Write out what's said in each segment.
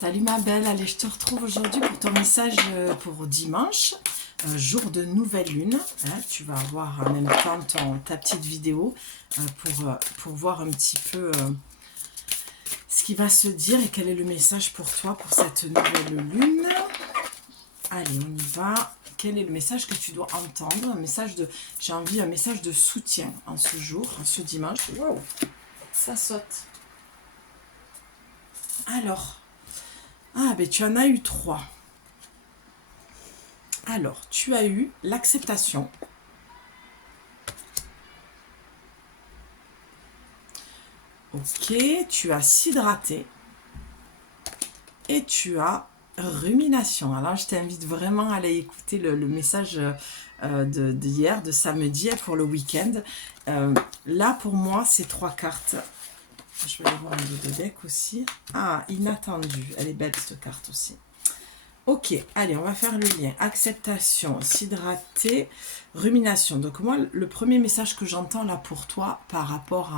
Salut ma belle, allez je te retrouve aujourd'hui pour ton message pour dimanche, jour de nouvelle lune. Tu vas avoir en même temps ta petite vidéo pour voir un petit peu ce qui va se dire et quel est le message pour toi pour cette nouvelle lune. Allez, on y va. Quel est le message que tu dois entendre? J'ai envie un message de soutien en ce jour, en ce dimanche. Wow, ça saute. Alors... Ah, ben tu en as eu 3. Alors, tu as eu l'acceptation. Ok, tu as s'hydrater. Et tu as rumination. Alors, je t'invite vraiment à aller écouter le message d'hier, de samedi, pour le week-end. Là, pour moi, c'est 3 cartes. Je vais aller voir un deux de deck aussi. Ah, inattendu. Elle est belle, cette carte aussi. Ok, allez, on va faire le lien. Acceptation, s'hydrater, rumination. Donc moi, le premier message que j'entends là pour toi par rapport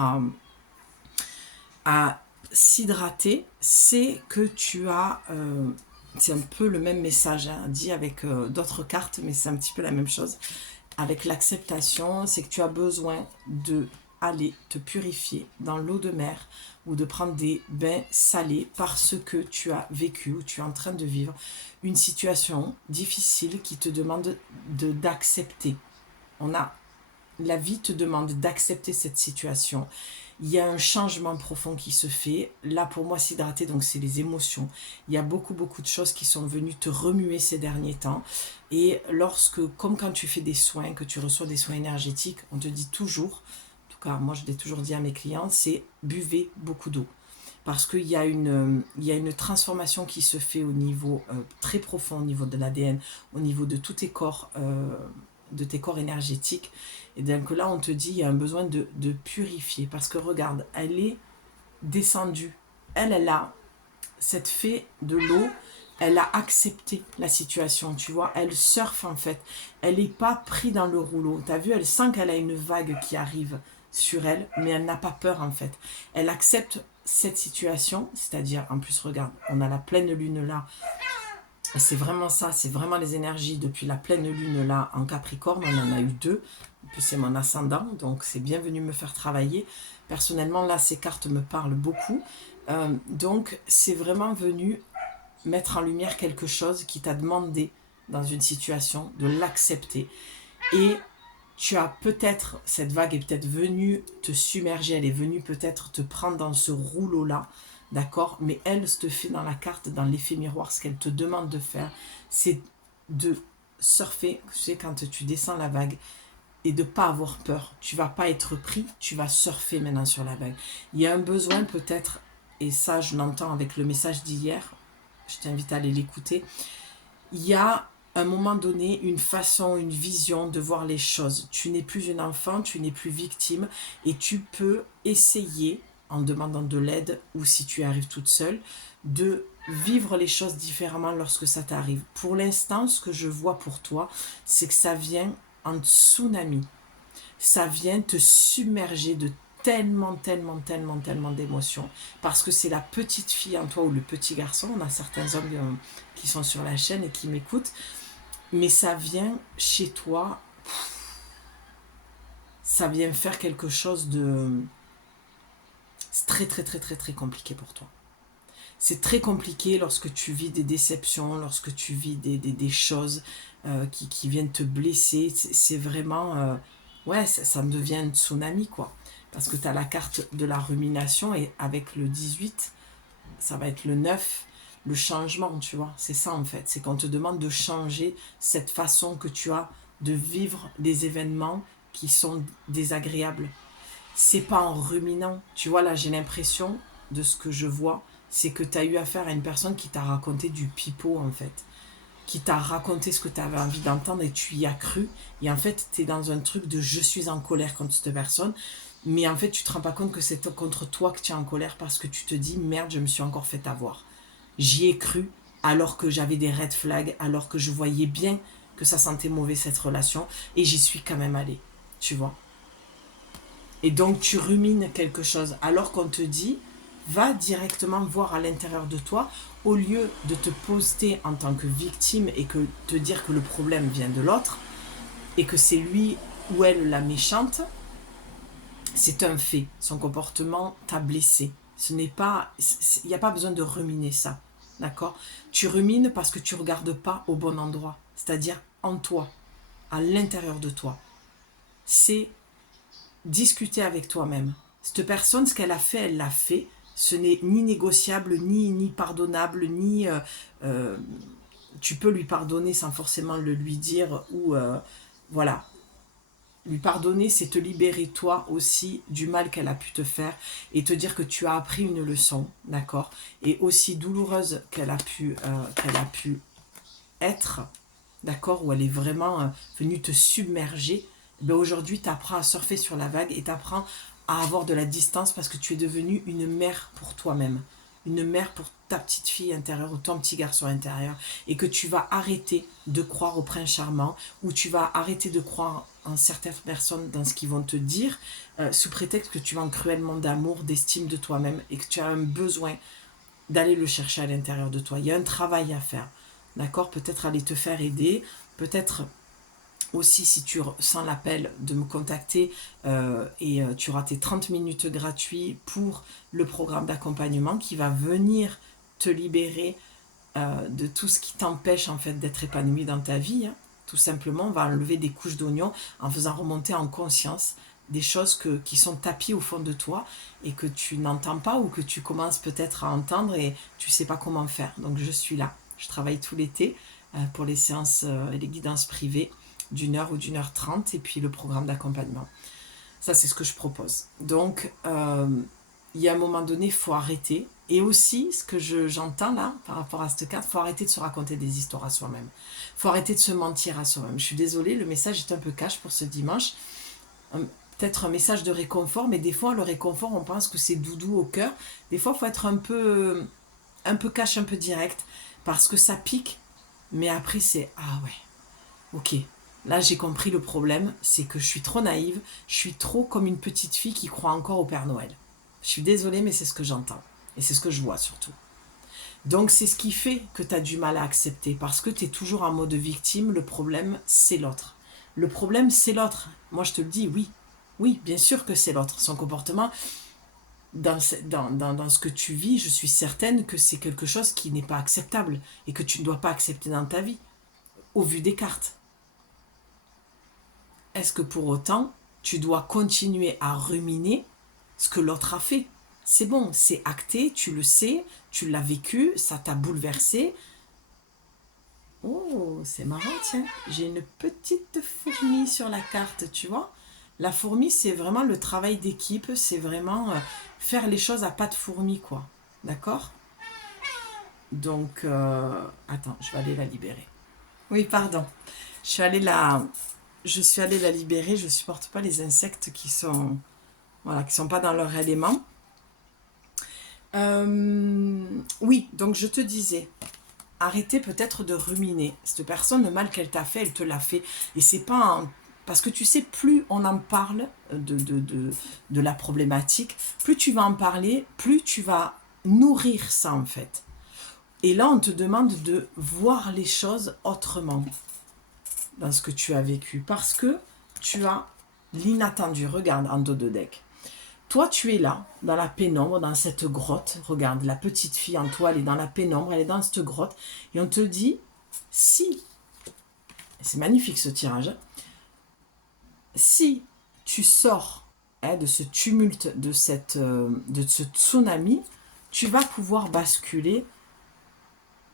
à s'hydrater, c'est que tu as... c'est un peu le même message, hein, dit avec d'autres cartes, mais c'est un petit peu la même chose. Avec l'acceptation, c'est que tu as besoin de aller te purifier dans l'eau de mer ou de prendre des bains salés parce que tu as vécu ou tu es en train de vivre une situation difficile qui te demande d'accepter. La vie te demande d'accepter cette situation. Il y a un changement profond qui se fait. Là, pour moi, s'hydrater, donc c'est les émotions. Il y a beaucoup de choses qui sont venues te remuer ces derniers temps. Et comme quand tu fais des soins, que tu reçois des soins énergétiques, on te dit toujours, en tout cas, moi je l'ai toujours dit à mes clients, c'est buvez beaucoup d'eau. Parce qu'il y a une transformation qui se fait au niveau très profond, au niveau de l'ADN, au niveau de tous tes corps, de tes corps énergétiques. Et donc là, on te dit, il y a un besoin de purifier. Parce que regarde, elle est descendue. Elle a cette fée de l'eau, elle a accepté la situation, tu vois. Elle surfe en fait. Elle n'est pas prise dans le rouleau. Tu as vu, elle sent qu'elle a une vague qui arrive sur elle, mais elle n'a pas peur en fait. Elle accepte cette situation, c'est-à-dire, en plus, regarde, on a la pleine lune là. Et c'est vraiment ça, c'est vraiment les énergies depuis la pleine lune là en Capricorne, on en a eu 2. En plus, c'est mon ascendant, donc c'est bienvenu me faire travailler. Personnellement, là, ces cartes me parlent beaucoup. Donc, c'est vraiment venu mettre en lumière quelque chose qui t'a demandé dans une situation de l'accepter. Et tu as peut-être, cette vague est peut-être venue te submerger, elle est venue peut-être te prendre dans ce rouleau-là, d'accord? Mais elle te fait dans la carte, dans l'effet miroir, ce qu'elle te demande de faire, c'est de surfer, tu sais, quand tu descends la vague, et de ne pas avoir peur. Tu vas pas être pris, tu vas surfer maintenant sur la vague. Il y a un besoin peut-être, et ça je l'entends avec le message d'hier, je t'invite à aller l'écouter, il y a à un moment donné une façon, une vision de voir les choses. Tu n'es plus une enfant, tu n'es plus victime et tu peux essayer, en demandant de l'aide ou si tu arrives toute seule, de vivre les choses différemment lorsque ça t'arrive. Pour l'instant, ce que je vois pour toi, c'est que ça vient en tsunami. Ça vient te submerger de tellement d'émotions. Parce que c'est la petite fille en toi ou le petit garçon. On a certains hommes qui sont sur la chaîne et qui m'écoutent. Mais ça vient chez toi, ça vient faire quelque chose de... C'est très compliqué pour toi. C'est très compliqué lorsque tu vis des déceptions, lorsque tu vis des choses qui viennent te blesser. C'est vraiment... ouais, ça devient un tsunami, quoi. Parce que tu as la carte de la rumination et avec le 18, ça va être le 9, le changement, tu vois. C'est ça, en fait. C'est qu'on te demande de changer cette façon que tu as de vivre des événements qui sont désagréables. C'est pas en ruminant. Tu vois, là, j'ai l'impression de ce que je vois, c'est que tu as eu affaire à une personne qui t'a raconté du pipeau, en fait. Qui t'a raconté ce que tu avais envie d'entendre et tu y as cru. Et en fait, tu es dans un truc de je suis en colère contre cette personne. Mais en fait, tu te rends pas compte que c'est contre toi que tu es en colère parce que tu te dis merde, je me suis encore fait avoir. J'y ai cru alors que j'avais des red flags, alors que je voyais bien que ça sentait mauvais cette relation et j'y suis quand même allée. Tu vois? Et donc tu rumines quelque chose alors qu'on te dit va directement voir à l'intérieur de toi, au lieu de te poster en tant que victime et que te dire que le problème vient de l'autre, et que c'est lui ou elle la méchante. C'est un fait. Son comportement t'a blessé. Ce n'est pas... Il n'y a pas besoin de ruminer ça. D'accord? Tu rumines parce que tu ne regardes pas au bon endroit. C'est-à-dire en toi, à l'intérieur de toi. C'est discuter avec toi-même. Cette personne, ce qu'elle a fait, elle l'a fait. Ce n'est ni négociable, ni pardonnable, ni... tu peux lui pardonner sans forcément le lui dire ou... voilà. Lui pardonner, c'est te libérer toi aussi du mal qu'elle a pu te faire et te dire que tu as appris une leçon, d'accord? Et aussi douloureuse qu'elle a pu être, d'accord? Où elle est vraiment venue te submerger. Ben aujourd'hui, tu apprends à surfer sur la vague et tu apprends à avoir de la distance parce que tu es devenue une mère pour toi-même. Une mère pour ta petite fille intérieure ou ton petit garçon intérieur. Et que tu vas arrêter de croire au prince charmant ou tu vas arrêter de croire en certaines personnes dans ce qu'ils vont te dire sous prétexte que tu manques cruellement d'amour, d'estime de toi-même et que tu as un besoin d'aller le chercher à l'intérieur de toi. Il y a un travail à faire. D'accord? Peut-être aller te faire aider, peut-être aussi si tu sens l'appel de me contacter tu auras tes 30 minutes gratuits pour le programme d'accompagnement qui va venir te libérer de tout ce qui t'empêche en fait d'être épanoui dans ta vie. Hein. Tout simplement, on va enlever des couches d'oignons en faisant remonter en conscience des choses qui sont tapies au fond de toi et que tu n'entends pas ou que tu commences peut-être à entendre et tu ne sais pas comment faire. Donc je suis là. Je travaille tout l'été pour les séances et les guidances privées d'1 heure ou d'1 h 30 et puis le programme d'accompagnement. Ça, c'est ce que je propose. Donc, il y a un moment donné, il faut arrêter. Et aussi, ce que j'entends là, par rapport à cette carte, il faut arrêter de se raconter des histoires à soi-même. Il faut arrêter de se mentir à soi-même. Je suis désolée, le message est un peu cash pour ce dimanche. Peut-être un message de réconfort, mais des fois, le réconfort, on pense que c'est doudou au cœur. Des fois, il faut être un peu cash, un peu direct, parce que ça pique. Mais après, c'est, ah ouais, ok. Là, j'ai compris le problème, c'est que je suis trop naïve, je suis trop comme une petite fille qui croit encore au Père Noël. Je suis désolée, mais c'est ce que j'entends. Et c'est ce que je vois surtout. Donc, c'est ce qui fait que tu as du mal à accepter. Parce que tu es toujours en mode victime, le problème, c'est l'autre. Le problème, c'est l'autre. Moi, je te le dis, oui. Oui, bien sûr que c'est l'autre. Son comportement, dans ce que tu vis, je suis certaine que c'est quelque chose qui n'est pas acceptable et que tu ne dois pas accepter dans ta vie, au vu des cartes. Est-ce que pour autant, tu dois continuer à ruminer ce que l'autre a fait? C'est bon, c'est acté, tu le sais, tu l'as vécu, ça t'a bouleversé. Oh, c'est marrant, tiens. J'ai une petite fourmi sur la carte, tu vois. La fourmi, c'est vraiment le travail d'équipe, c'est vraiment faire les choses à pas de fourmi, quoi. D'accord? Donc, attends, je vais aller la libérer. Oui, pardon. Je suis allée la libérer. Je supporte pas les insectes qui sont pas dans leur élément. Oui, donc je te disais, arrêtez peut-être de ruminer. Cette personne, le mal qu'elle t'a fait, elle te l'a fait. Et c'est pas parce que tu sais, plus on en parle de la problématique, plus tu vas en parler, plus tu vas nourrir ça en fait. Et là, on te demande de voir les choses autrement dans ce que tu as vécu. Parce que tu as l'inattendu. Regarde en dos de deck. Toi, tu es là, dans la pénombre, dans cette grotte. Regarde, la petite fille en toi, elle est dans la pénombre, elle est dans cette grotte. Et on te dit, si, c'est magnifique ce tirage, si tu sors de ce tumulte, de ce tsunami, tu vas pouvoir basculer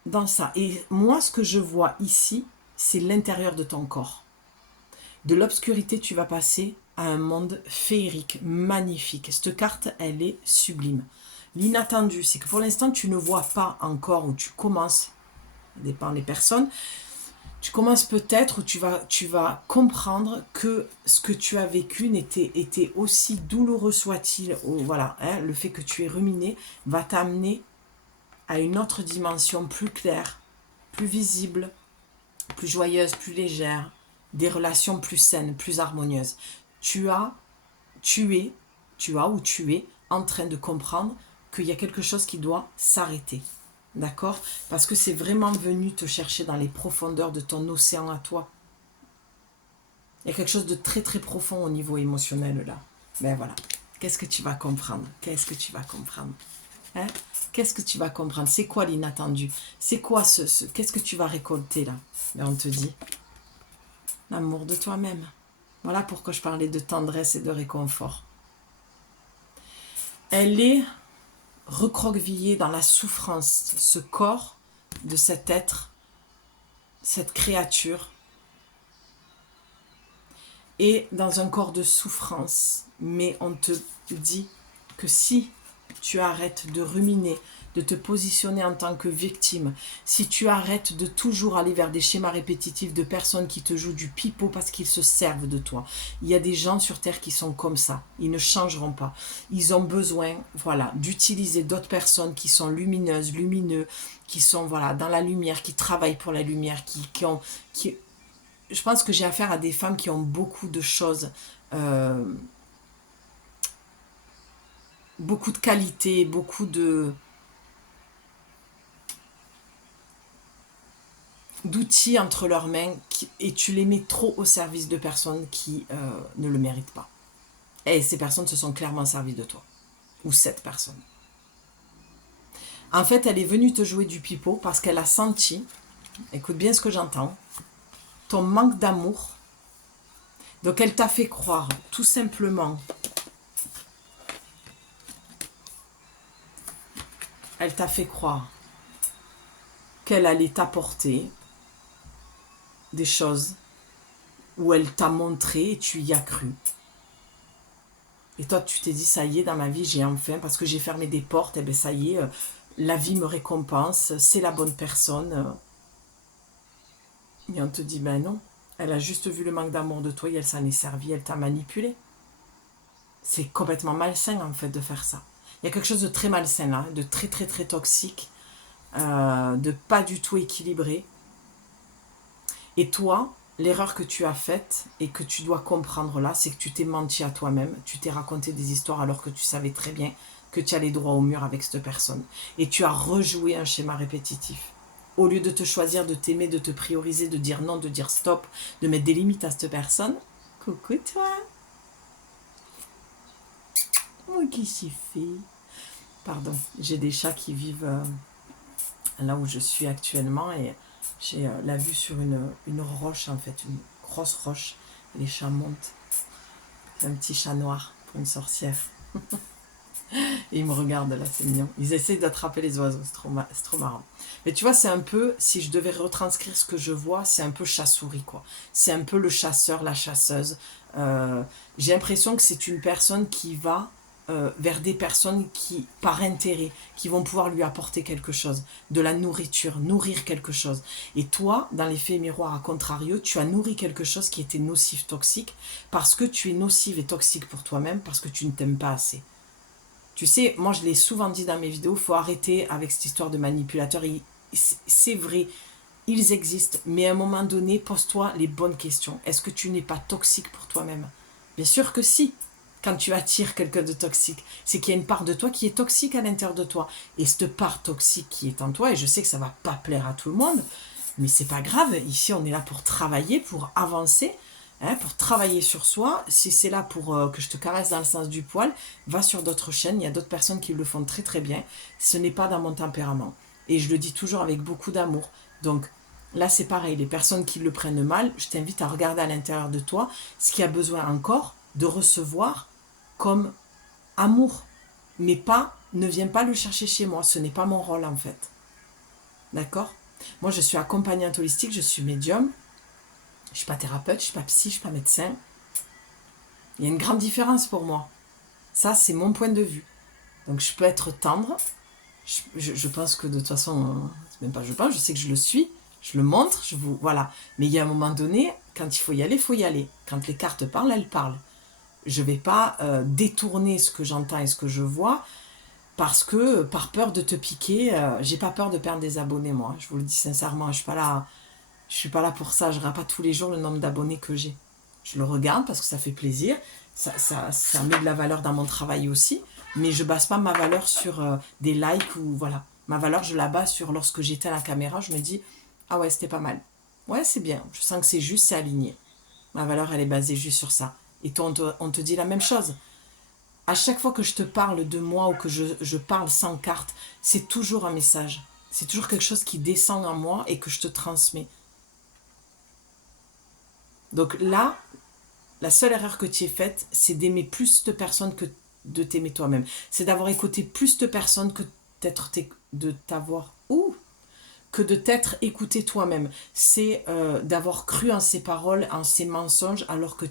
dans ça. Et moi, ce que je vois ici, c'est l'intérieur de ton corps. De l'obscurité, tu vas passer à un monde féerique, magnifique. Cette carte, elle est sublime. L'inattendu, c'est que pour l'instant, tu ne vois pas encore où tu commences. Ça dépend des personnes. Tu commences peut-être où tu vas comprendre que ce que tu as vécu était aussi douloureux soit-il. Voilà, hein, le fait que tu aies ruminé va t'amener à une autre dimension plus claire, plus visible, plus joyeuse, plus légère, des relations plus saines, plus harmonieuses. Tu es en train de comprendre qu'il y a quelque chose qui doit s'arrêter. D'accord? Parce que c'est vraiment venu te chercher dans les profondeurs de ton océan à toi. Il y a quelque chose de très très profond au niveau émotionnel là. Ben voilà. Qu'est-ce que tu vas comprendre? Qu'est-ce que tu vas comprendre? Hein? Qu'est-ce que tu vas comprendre? C'est quoi l'inattendu? C'est quoi qu'est-ce que tu vas récolter là? Ben on te dit. L'amour de toi-même. Voilà pourquoi je parlais de tendresse et de réconfort. Elle est recroquevillée dans la souffrance, ce corps de cet être, cette créature, est dans un corps de souffrance. Mais on te dit que si tu arrêtes de ruminer, de te positionner en tant que victime, si tu arrêtes de toujours aller vers des schémas répétitifs de personnes qui te jouent du pipeau parce qu'ils se servent de toi. Il y a des gens sur Terre qui sont comme ça. Ils ne changeront pas. Ils ont besoin, voilà, d'utiliser d'autres personnes qui sont lumineuses, lumineux, qui sont, voilà, dans la lumière, qui travaillent pour la lumière, je pense que j'ai affaire à des femmes qui ont beaucoup de choses, beaucoup de qualités, beaucoup d'outils entre leurs mains et tu les mets trop au service de personnes qui ne le méritent pas. Et ces personnes se sont clairement servies de toi. Ou cette personne. En fait, elle est venue te jouer du pipeau parce qu'elle a senti, écoute bien ce que j'entends, ton manque d'amour. Donc elle t'a fait croire, tout simplement, elle t'a fait croire qu'elle allait t'apporter des choses où elle t'a montré et tu y as cru. Et toi, tu t'es dit, ça y est, dans ma vie, j'ai enfin, parce que j'ai fermé des portes, et bien ça y est, la vie me récompense, c'est la bonne personne. Et on te dit, ben non, elle a juste vu le manque d'amour de toi et elle s'en est servie, elle t'a manipulé. C'est complètement malsain, en fait, de faire ça. Il y a quelque chose de très malsain, là, de très, très, très toxique, de pas du tout équilibré. Et toi, l'erreur que tu as faite et que tu dois comprendre là, c'est que tu t'es menti à toi-même, tu t'es raconté des histoires alors que tu savais très bien que tu allais droit au mur avec cette personne. Et tu as rejoué un schéma répétitif. Au lieu de te choisir, de t'aimer, de te prioriser, de dire non, de dire stop, de mettre des limites à cette personne. Coucou toi. Oh, qu'est-ce qu'il fait? Pardon, j'ai des chats qui vivent là où je suis actuellement et j'ai la vue sur une roche en fait, une grosse roche. Et les chats montent. C'est un petit chat noir pour une sorcière. Et ils me regardent là, c'est mignon. Ils essayent d'attraper les oiseaux, c'est trop marrant. Mais tu vois, c'est un peu, si je devais retranscrire ce que je vois, c'est un peu chat-souris quoi. C'est un peu le chasseur, la chasseuse. J'ai l'impression que c'est une personne qui va vers des personnes qui, par intérêt, qui vont pouvoir lui apporter quelque chose, de la nourriture, nourrir quelque chose. Et toi, dans l'effet miroir à contrario, tu as nourri quelque chose qui était nocif, toxique, parce que tu es nocive et toxique pour toi-même, parce que tu ne t'aimes pas assez. Tu sais, moi je l'ai souvent dit dans mes vidéos, il faut arrêter avec cette histoire de manipulateur. C'est vrai, ils existent, mais à un moment donné, pose-toi les bonnes questions. Est-ce que tu n'es pas toxique pour toi-même? Bien sûr que si. Quand tu attires quelqu'un de toxique, c'est qu'il y a une part de toi qui est toxique à l'intérieur de toi. Et cette part toxique qui est en toi, et je sais que ça ne va pas plaire à tout le monde, mais c'est pas grave. Ici, on est là pour travailler, pour avancer, hein, pour travailler sur soi. Si c'est là pour que je te caresse dans le sens du poil, va sur d'autres chaînes. Il y a d'autres personnes qui le font très très bien. Ce n'est pas dans mon tempérament. Et je le dis toujours avec beaucoup d'amour. Donc, là, c'est pareil. Les personnes qui le prennent mal, je t'invite à regarder à l'intérieur de toi ce qui a besoin encore de recevoir comme amour. Mais pas, ne viens pas le chercher chez moi. Ce n'est pas mon rôle, en fait. D'accord? Moi, je suis accompagnante holistique, je suis médium. Je ne suis pas thérapeute, je ne suis pas psy, je ne suis pas médecin. Il y a une grande différence pour moi. Ça, c'est mon point de vue. Donc, je peux être tendre. Je pense que de toute façon, c'est même pas je pense, je sais que je le suis. Je le montre, voilà. Mais il y a un moment donné, quand il faut y aller, il faut y aller. Quand les cartes parlent, elles parlent. Je ne vais pas détourner ce que j'entends et ce que je vois parce que, par peur de te piquer, j'ai pas peur de perdre des abonnés, moi. Je vous le dis sincèrement, je suis pas là pour ça. Je regarde pas tous les jours le nombre d'abonnés que j'ai. Je le regarde parce que ça fait plaisir. Ça met de la valeur dans mon travail aussi. Mais je base pas ma valeur sur des likes ou voilà. Ma valeur, je la base sur lorsque j'éteins la caméra, je me dis, ah ouais, c'était pas mal. Ouais, c'est bien. Je sens que c'est juste, c'est aligné. Ma valeur, elle est basée juste sur ça. Et toi, on te dit la même chose. À chaque fois que je te parle de moi ou que je parle sans carte, c'est toujours un message. C'est toujours quelque chose qui descend en moi et que je te transmets. Donc là, la seule erreur que tu aies faite, c'est d'aimer plus de personnes que de t'aimer toi-même. C'est d'avoir écouté plus de personnes que de t'avoir que de t'être écouté toi-même. C'est d'avoir cru en ces paroles, en ces mensonges, alors que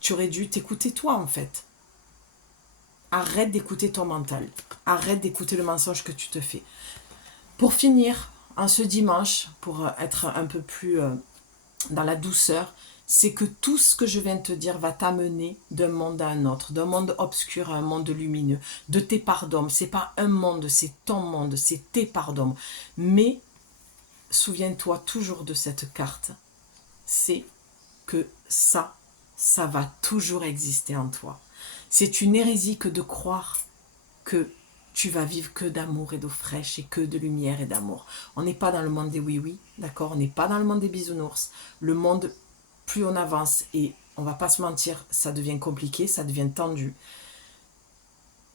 tu aurais dû t'écouter toi en fait. Arrête d'écouter ton mental. Arrête d'écouter le mensonge que tu te fais. Pour finir, en ce dimanche, pour être un peu plus dans la douceur, c'est que tout ce que je viens de te dire va t'amener d'un monde à un autre, d'un monde obscur à un monde lumineux, de tes parts d'ombre. C'est pas un monde, c'est ton monde, c'est tes parts d'ombre. Mais souviens-toi toujours de cette carte. C'est que ça va toujours exister en toi. C'est une hérésie que de croire que tu vas vivre que d'amour et d'eau fraîche et que de lumière et d'amour. On n'est pas dans le monde des oui-oui, d'accord? On n'est pas dans le monde des bisounours. Le monde, plus on avance, et on va pas se mentir, ça devient compliqué, ça devient tendu.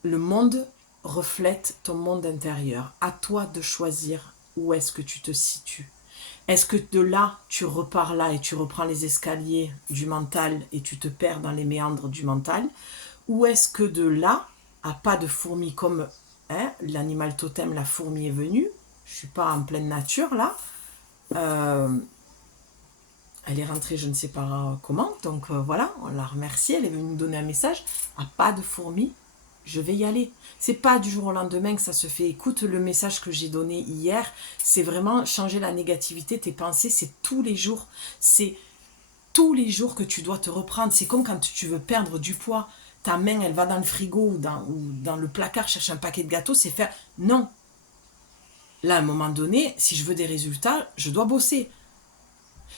Le monde reflète ton monde intérieur. À toi de choisir où est-ce que tu te situes. Est-ce que de là, tu repars là et tu reprends les escaliers du mental et tu te perds dans les méandres du mental? Ou est-ce que de là, à pas de fourmi comme l'animal totem, la fourmi est venue, je ne suis pas en pleine nature là, elle est rentrée je ne sais pas comment, donc voilà, on l'a remerciée, elle est venue nous donner un message, à pas de fourmi, je vais y aller. C'est pas du jour au lendemain que ça se fait. Écoute le message que j'ai donné hier, c'est vraiment changer la négativité, tes pensées, c'est tous les jours. C'est tous les jours que tu dois te reprendre. C'est comme quand tu veux perdre du poids. Ta main, elle va dans le frigo ou dans le placard chercher un paquet de gâteaux, c'est faire... Non. Là, à un moment donné, si je veux des résultats, je dois bosser.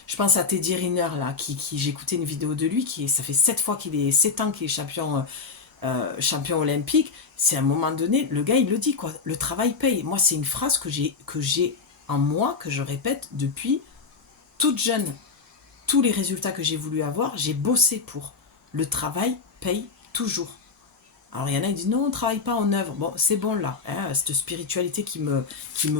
Je pense à Teddy Riner, là, qui j'ai écouté une vidéo de lui, ça fait 7 ans qu'il est champion olympique. C'est à un moment donné, le gars, il le dit, quoi. Le travail paye. Moi, c'est une phrase que j'ai en moi, que je répète depuis toute jeune. Tous les résultats que j'ai voulu avoir, j'ai bossé pour. Le travail paye toujours. Alors il y en a qui disent non, on ne travaille pas en œuvre. Bon, c'est bon là, hein, cette spiritualité qui me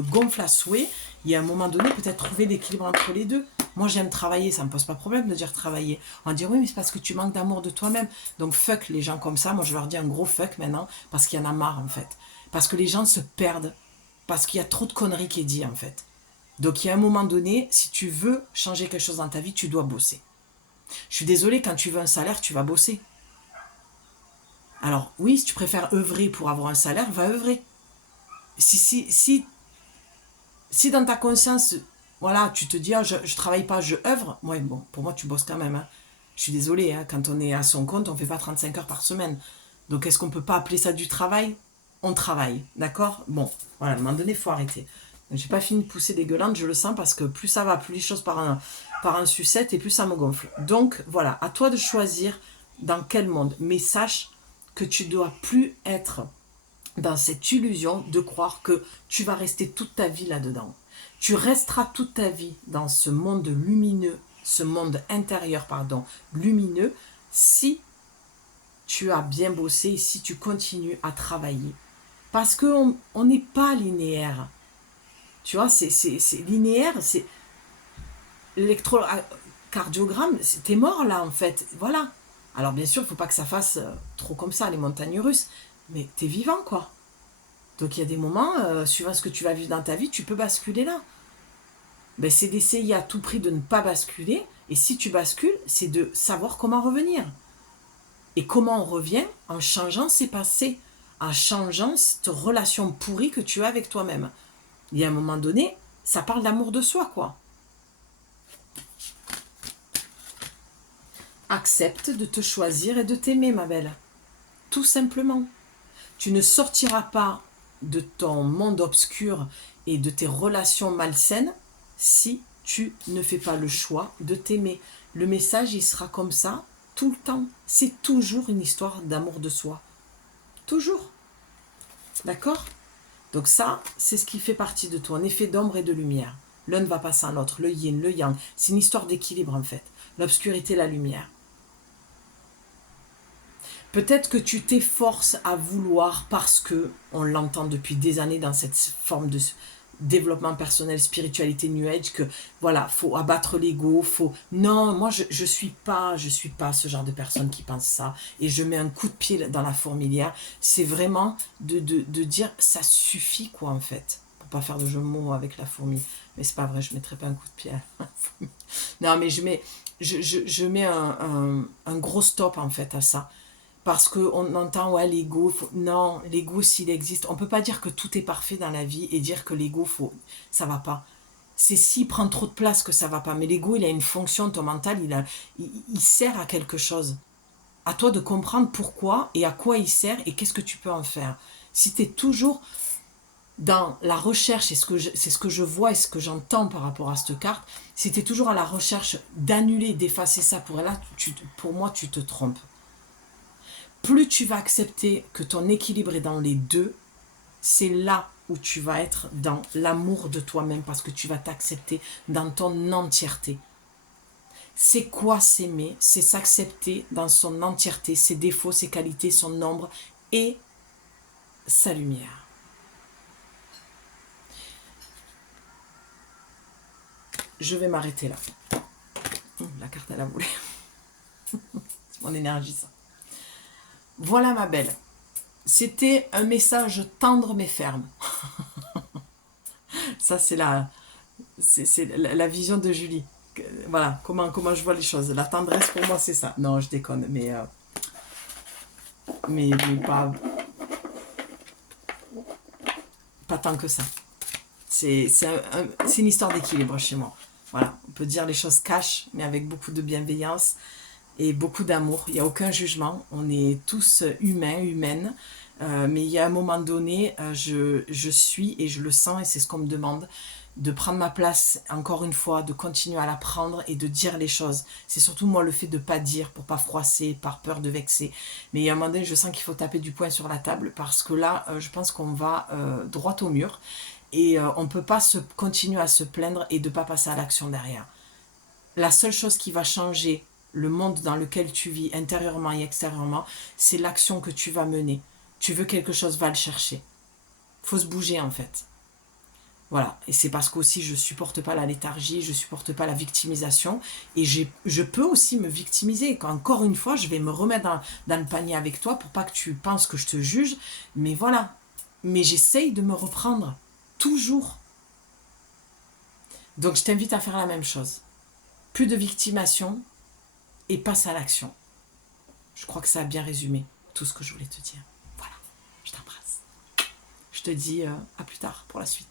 gonfle à souhait. Il y a un moment donné, peut-être trouver l'équilibre entre les deux. Moi j'aime travailler, ça ne me pose pas de problème de dire travailler. On va dire oui, mais c'est parce que tu manques d'amour de toi-même. Donc fuck les gens comme ça, moi je leur dis un gros fuck maintenant, parce qu'il y en a marre en fait. Parce que les gens se perdent, parce qu'il y a trop de conneries qui est dit en fait. Donc il y a un moment donné, si tu veux changer quelque chose dans ta vie, tu dois bosser. Je suis désolée, quand tu veux un salaire, tu vas bosser. Alors oui, si tu préfères œuvrer pour avoir un salaire, va œuvrer. Si dans ta conscience, voilà, tu te dis, ah, je travaille pas, je œuvre, ouais, bon, pour moi, tu bosses quand même. Hein. Je suis désolée, hein, quand on est à son compte, on fait pas 35 heures par semaine. Donc est-ce qu'on peut pas appeler ça du travail? On travaille, d'accord? Bon, voilà, à un moment donné, il faut arrêter. J'ai pas fini de pousser des gueulantes, je le sens, parce que plus ça va, plus les choses par un sucette, et plus ça me gonfle. Donc voilà, à toi de choisir dans quel monde. Mais sache que tu ne dois plus être dans cette illusion de croire que tu vas rester toute ta vie là-dedans. Tu resteras toute ta vie dans ce monde lumineux, ce monde intérieur, lumineux, si tu as bien bossé et si tu continues à travailler. Parce qu'on n'est pas linéaire. Tu vois, c'est linéaire, c'est l'électrocardiogramme, t'es mort là en fait. Voilà. Alors bien sûr, il ne faut pas que ça fasse trop comme ça, les montagnes russes, mais t'es vivant quoi. Donc il y a des moments, suivant ce que tu vas vivre dans ta vie, tu peux basculer là. Ben, c'est d'essayer à tout prix de ne pas basculer, et si tu bascules, c'est de savoir comment revenir. Et comment on revient? En changeant ses passés, en changeant cette relation pourrie que tu as avec toi-même. Il y a un moment donné, ça parle d'amour de soi quoi. Accepte de te choisir et de t'aimer, ma belle. Tout simplement. Tu ne sortiras pas de ton monde obscur et de tes relations malsaines si tu ne fais pas le choix de t'aimer. Le message, il sera comme ça tout le temps. C'est toujours une histoire d'amour de soi. Toujours. D'accord? Donc ça, c'est ce qui fait partie de toi, un effet d'ombre et de lumière. L'un ne va pas sans l'autre, le yin, le yang. C'est une histoire d'équilibre en fait. L'obscurité, la lumière. Peut-être que tu t'efforces à vouloir parce que on l'entend depuis des années dans cette forme de développement personnel, spiritualité New Age, que voilà, faut abattre l'ego, faut... Non, moi je suis pas ce genre de personne qui pense ça, et je mets un coup de pied dans la fourmilière. C'est vraiment de dire ça suffit quoi en fait, pour pas faire de jeu de mots avec la fourmi, mais c'est pas vrai, je mettrai pas un coup de pied à la fourmi. Non mais je mets un gros stop en fait à ça. Parce qu'on entend, ouais, l'ego, non, l'ego, s'il existe, on ne peut pas dire que tout est parfait dans la vie et dire que l'ego, ça va pas. C'est s'il prend trop de place que ça va pas. Mais l'ego, il a une fonction, ton mental, il sert à quelque chose. À toi de comprendre pourquoi et à quoi il sert et qu'est-ce que tu peux en faire. Si tu es toujours dans la recherche, et c'est ce que je vois et ce que j'entends par rapport à cette carte, si tu es toujours à la recherche d'annuler, d'effacer ça pour moi, tu te trompes. Plus tu vas accepter que ton équilibre est dans les deux, c'est là où tu vas être dans l'amour de toi-même parce que tu vas t'accepter dans ton entièreté. C'est quoi s'aimer? C'est s'accepter dans son entièreté, ses défauts, ses qualités, son ombre et sa lumière. Je vais m'arrêter là. La carte, elle a volé. C'est mon énergie, ça. Voilà ma belle. C'était un message tendre mais ferme. Ça, c'est la vision de Julie. Voilà, comment je vois les choses. La tendresse, pour moi, c'est ça. Non, je déconne, mais pas tant que ça. C'est une histoire d'équilibre chez moi. Voilà, on peut dire les choses cash, mais avec beaucoup de bienveillance et beaucoup d'amour. Il n'y a aucun jugement. On est tous humains, humaines. Mais il y a un moment donné, je suis et je le sens, et c'est ce qu'on me demande, de prendre ma place, encore une fois, de continuer à la prendre et de dire les choses. C'est surtout moi le fait de ne pas dire, pour pas froisser, par peur de vexer. Mais il y a un moment donné, je sens qu'il faut taper du poing sur la table, parce que là, je pense qu'on va droit au mur, et on ne peut pas continuer à se plaindre et de ne pas passer à l'action derrière. La seule chose qui va changer le monde dans lequel tu vis, intérieurement et extérieurement, c'est l'action que tu vas mener. Tu veux quelque chose, va le chercher. Faut se bouger en fait. Voilà, et c'est parce qu'aussi je supporte pas la léthargie, je supporte pas la victimisation, et je peux aussi me victimiser. Encore une fois, je vais me remettre dans le panier avec toi pour pas que tu penses que je te juge, mais voilà. Mais j'essaye de me reprendre, toujours. Donc je t'invite à faire la même chose. Plus de victimation et passe à l'action. Je crois que ça a bien résumé tout ce que je voulais te dire. Voilà, je t'embrasse. Je te dis à plus tard pour la suite.